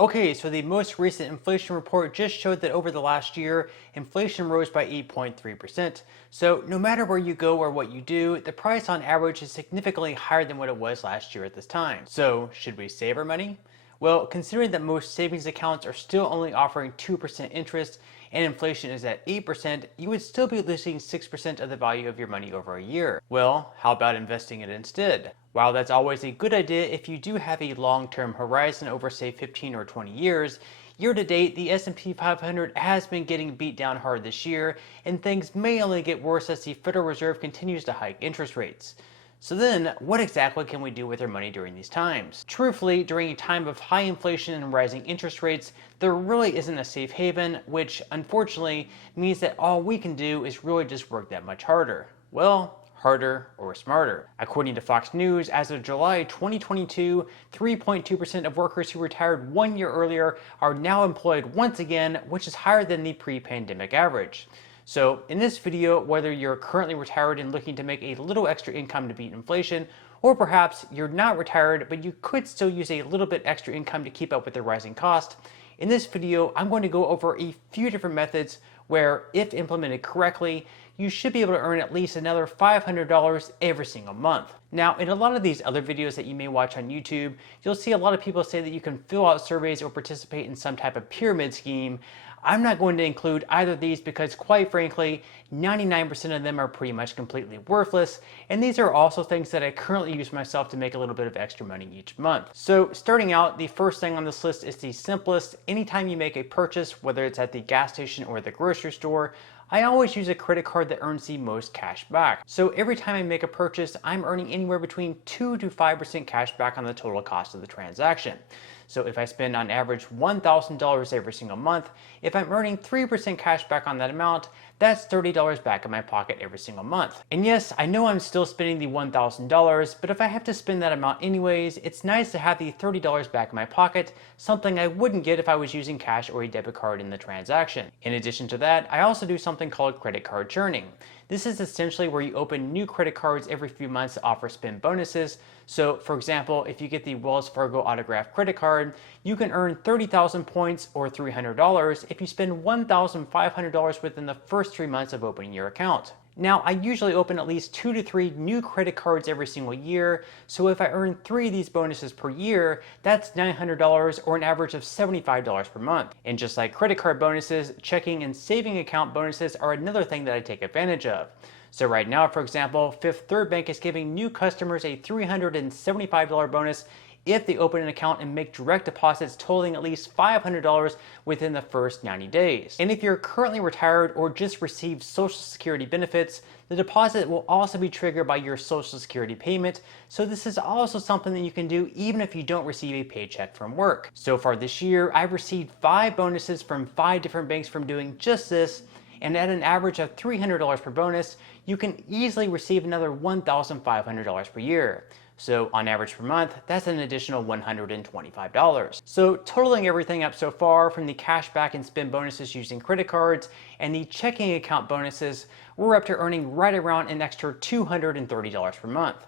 Okay, so the most recent inflation report just showed that over the last year, inflation rose by 8.3%. So no matter where you go or what you do, the price on average is significantly higher than what it was last year at this time. So should we save our money? Well, considering that most savings accounts are still only offering 2% interest and inflation is at 8%, you would still be losing 6% of the value of your money over a year. Well, how about investing it instead? While that's always a good idea if you do have a long-term horizon over say 15 or 20 years, year to date the S&P 500 has been getting beat down hard this year, and things may only get worse as the Federal Reserve continues to hike interest rates. So then, what exactly can we do with our money during these times? Truthfully, during a time of high inflation and rising interest rates, there really isn't a safe haven, which unfortunately means that all we can do is really just work that much harder. Well, harder or smarter. According to Fox News, as of July 2022, 3.2% of workers who retired 1 year earlier are now employed once again, which is higher than the pre-pandemic average. So in this video, whether you're currently retired and looking to make a little extra income to beat inflation, or perhaps you're not retired but you could still use a little bit extra income to keep up with the rising cost, in this video I'm going to go over a few different methods where, if implemented correctly, you should be able to earn at least another $500 every single month. Now, in a lot of these other videos that you may watch on YouTube, you'll see a lot of people say that you can fill out surveys or participate in some type of pyramid scheme. I'm not going to include either of these because, quite frankly, 99% of them are pretty much completely worthless, and these are also things that I currently use myself to make a little bit of extra money each month. So starting out, the first thing on this list is the simplest. Anytime you make a purchase, whether it's at the gas station or the grocery store, I always use a credit card that earns the most cash back. So every time I make a purchase, I'm earning anywhere between 2 to 5% cash back on the total cost of the transaction. So if I spend on average $1,000 every single month, if I'm earning 3% cash back on that amount, that's $30 back in my pocket every single month. And yes, I know I'm still spending the $1,000, but if I have to spend that amount anyways, it's nice to have the $30 back in my pocket, something I wouldn't get if I was using cash or a debit card in the transaction. In addition to that, I also do something called credit card churning. This is essentially where you open new credit cards every few months to offer spend bonuses. So for example, if you get the Wells Fargo autograph credit card, you can earn 30,000 points or $300 if you spend $1,500 within the first 3 months of opening your account. Now, I usually open at least 2 to 3 new credit cards every single year, so if I earn 3 of these bonuses per year, that's $900 or an average of $75 per month. And just like credit card bonuses, checking and saving account bonuses are another thing that I take advantage of. So right now, for example, Fifth Third Bank is giving new customers a $375 bonus if they open an account and make direct deposits totaling at least $500 within the first 90 days. And if you're currently retired or just received Social Security benefits, the deposit will also be triggered by your Social Security payment, so this is also something that you can do even if you don't receive a paycheck from work. So far this year, I've received 5 bonuses from 5 different banks from doing just this, and at an average of $300 per bonus, you can easily receive another $1,500 per year. So on average per month, that's an additional $125. So totaling everything up so far, from the cashback and spend bonuses using credit cards and the checking account bonuses, we're up to earning right around an extra $230 per month.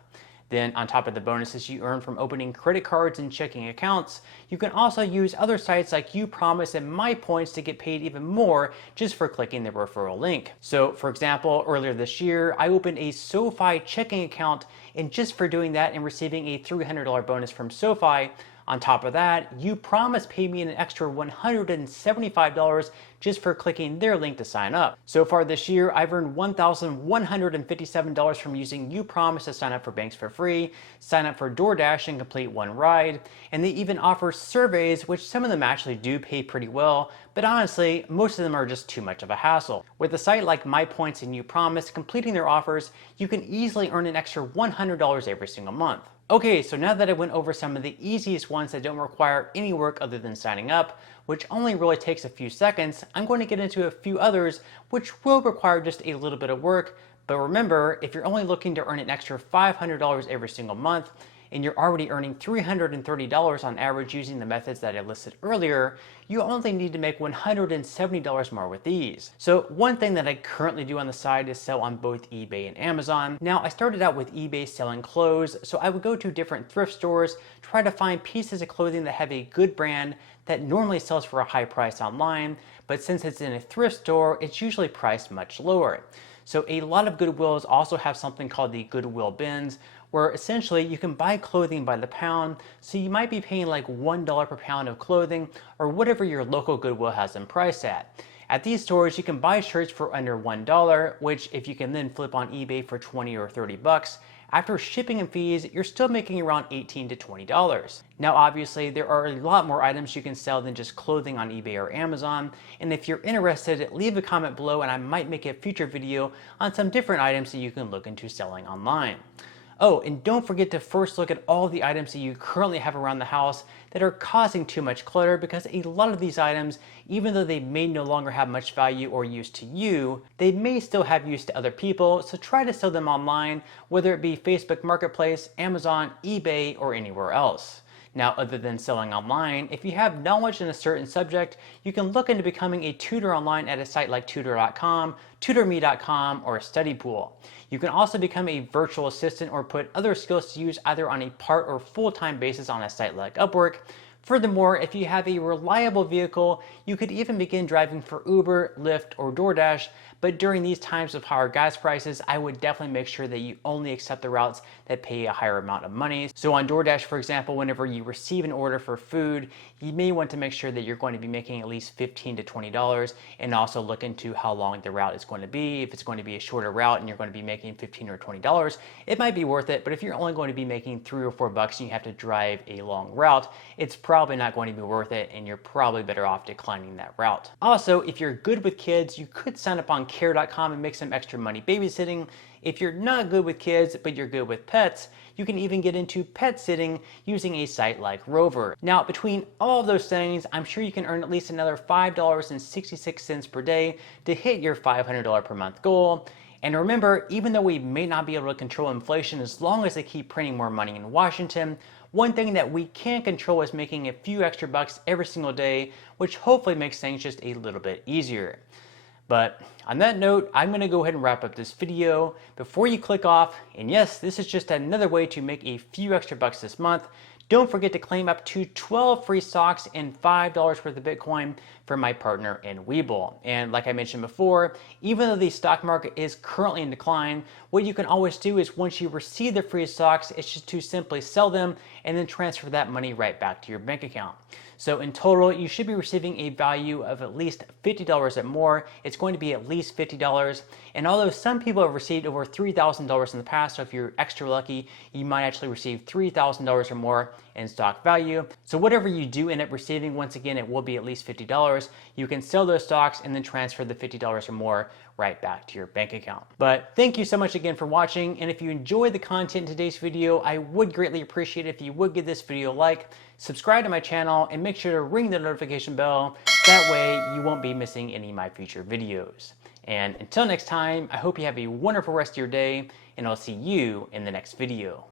Then on top of the bonuses you earn from opening credit cards and checking accounts, you can also use other sites like UPromise and MyPoints to get paid even more just for clicking the referral link. So for example, earlier this year, I opened a SoFi checking account, and just for doing that and receiving a $300 bonus from SoFi, on top of that, UPromise paid me an extra $175 just for clicking their link to sign up. So far this year, I've earned $1,157 from using UPromise to sign up for banks for free, sign up for DoorDash and complete one ride, and they even offer surveys, which some of them actually do pay pretty well, but honestly, most of them are just too much of a hassle. With a site like MyPoints and UPromise completing their offers, you can easily earn an extra $100 every single month. Okay, so now that I went over some of the easiest ones that don't require any work other than signing up, which only really takes a few seconds, I'm going to get into a few others which will require just a little bit of work. But remember, if you're only looking to earn an extra $500 every single month, and you're already earning $330 on average using the methods that I listed earlier, you only need to make $170 more with these. So one thing that I currently do on the side is sell on both eBay and Amazon. Now, I started out with eBay selling clothes, so I would go to different thrift stores, try to find pieces of clothing that have a good brand that normally sells for a high price online, but since it's in a thrift store, it's usually priced much lower. So a lot of Goodwills also have something called the Goodwill bins, where essentially you can buy clothing by the pound, so you might be paying like $1 per pound of clothing or whatever your local Goodwill has them priced at. At these stores, you can buy shirts for under $1, which if you can then flip on eBay for 20 or 30 bucks, after shipping and fees, you're still making around $18 to $20. Now, obviously, there are a lot more items you can sell than just clothing on eBay or Amazon, and if you're interested, leave a comment below and I might make a future video on some different items that you can look into selling online. Oh, and don't forget to first look at all the items that you currently have around the house that are causing too much clutter, because a lot of these items, even though they may no longer have much value or use to you, they may still have use to other people, so try to sell them online, whether it be Facebook Marketplace, Amazon, eBay, or anywhere else. Now, other than selling online, if you have knowledge in a certain subject, you can look into becoming a tutor online at a site like tutor.com, tutorme.com, or StudyPool. You can also become a virtual assistant or put other skills to use either on a part or full-time basis on a site like Upwork. Furthermore, if you have a reliable vehicle, you could even begin driving for Uber, Lyft, or DoorDash, but during these times of higher gas prices, I would definitely make sure that you only accept the routes that pay a higher amount of money. So on DoorDash, for example, whenever you receive an order for food, you may want to make sure that you're going to be making at least $15 to $20 and also look into how long the route is going to be. If it's going to be a shorter route and you're going to be making $15 or $20, it might be worth it, but if you're only going to be making $3 or $4 and you have to drive a long route, it's probably not going to be worth it and you're probably better off declining that route. Also, if you're good with kids, you could sign up on care.com and make some extra money babysitting. If you're not good with kids, but you're good with pets, you can even get into pet sitting using a site like Rover. Now, between all of those things, I'm sure you can earn at least another $5.66 per day to hit your $500 per month goal. And remember, even though we may not be able to control inflation as long as they keep printing more money in Washington, one thing that we can control is making a few extra bucks every single day, which hopefully makes things just a little bit easier. But on that note, I'm going to go ahead and wrap up this video. Before you click off, and yes, this is just another way to make a few extra bucks this month, don't forget to claim up to 12 free stocks and $5 worth of Bitcoin from my partner in Webull. And like I mentioned before, even though the stock market is currently in decline, what you can always do is once you receive the free stocks, it's just to simply sell them and then transfer that money right back to your bank account. So in total, you should be receiving a value of at least $50 or more. It's going to be at least $50. And although some people have received over $3,000 in the past, so if you're extra lucky, you might actually receive $3,000 or more in stock value. So whatever you do end up receiving, once again, it will be at least $50. You can sell those stocks and then transfer the $50 or more right back to your bank account. But thank you so much again for watching. And if you enjoyed the content in today's video, I would greatly appreciate it if you would give this video a like, subscribe to my channel, and make sure to ring the notification bell. That way you won't be missing any of my future videos. And until next time, I hope you have a wonderful rest of your day, and I'll see you in the next video.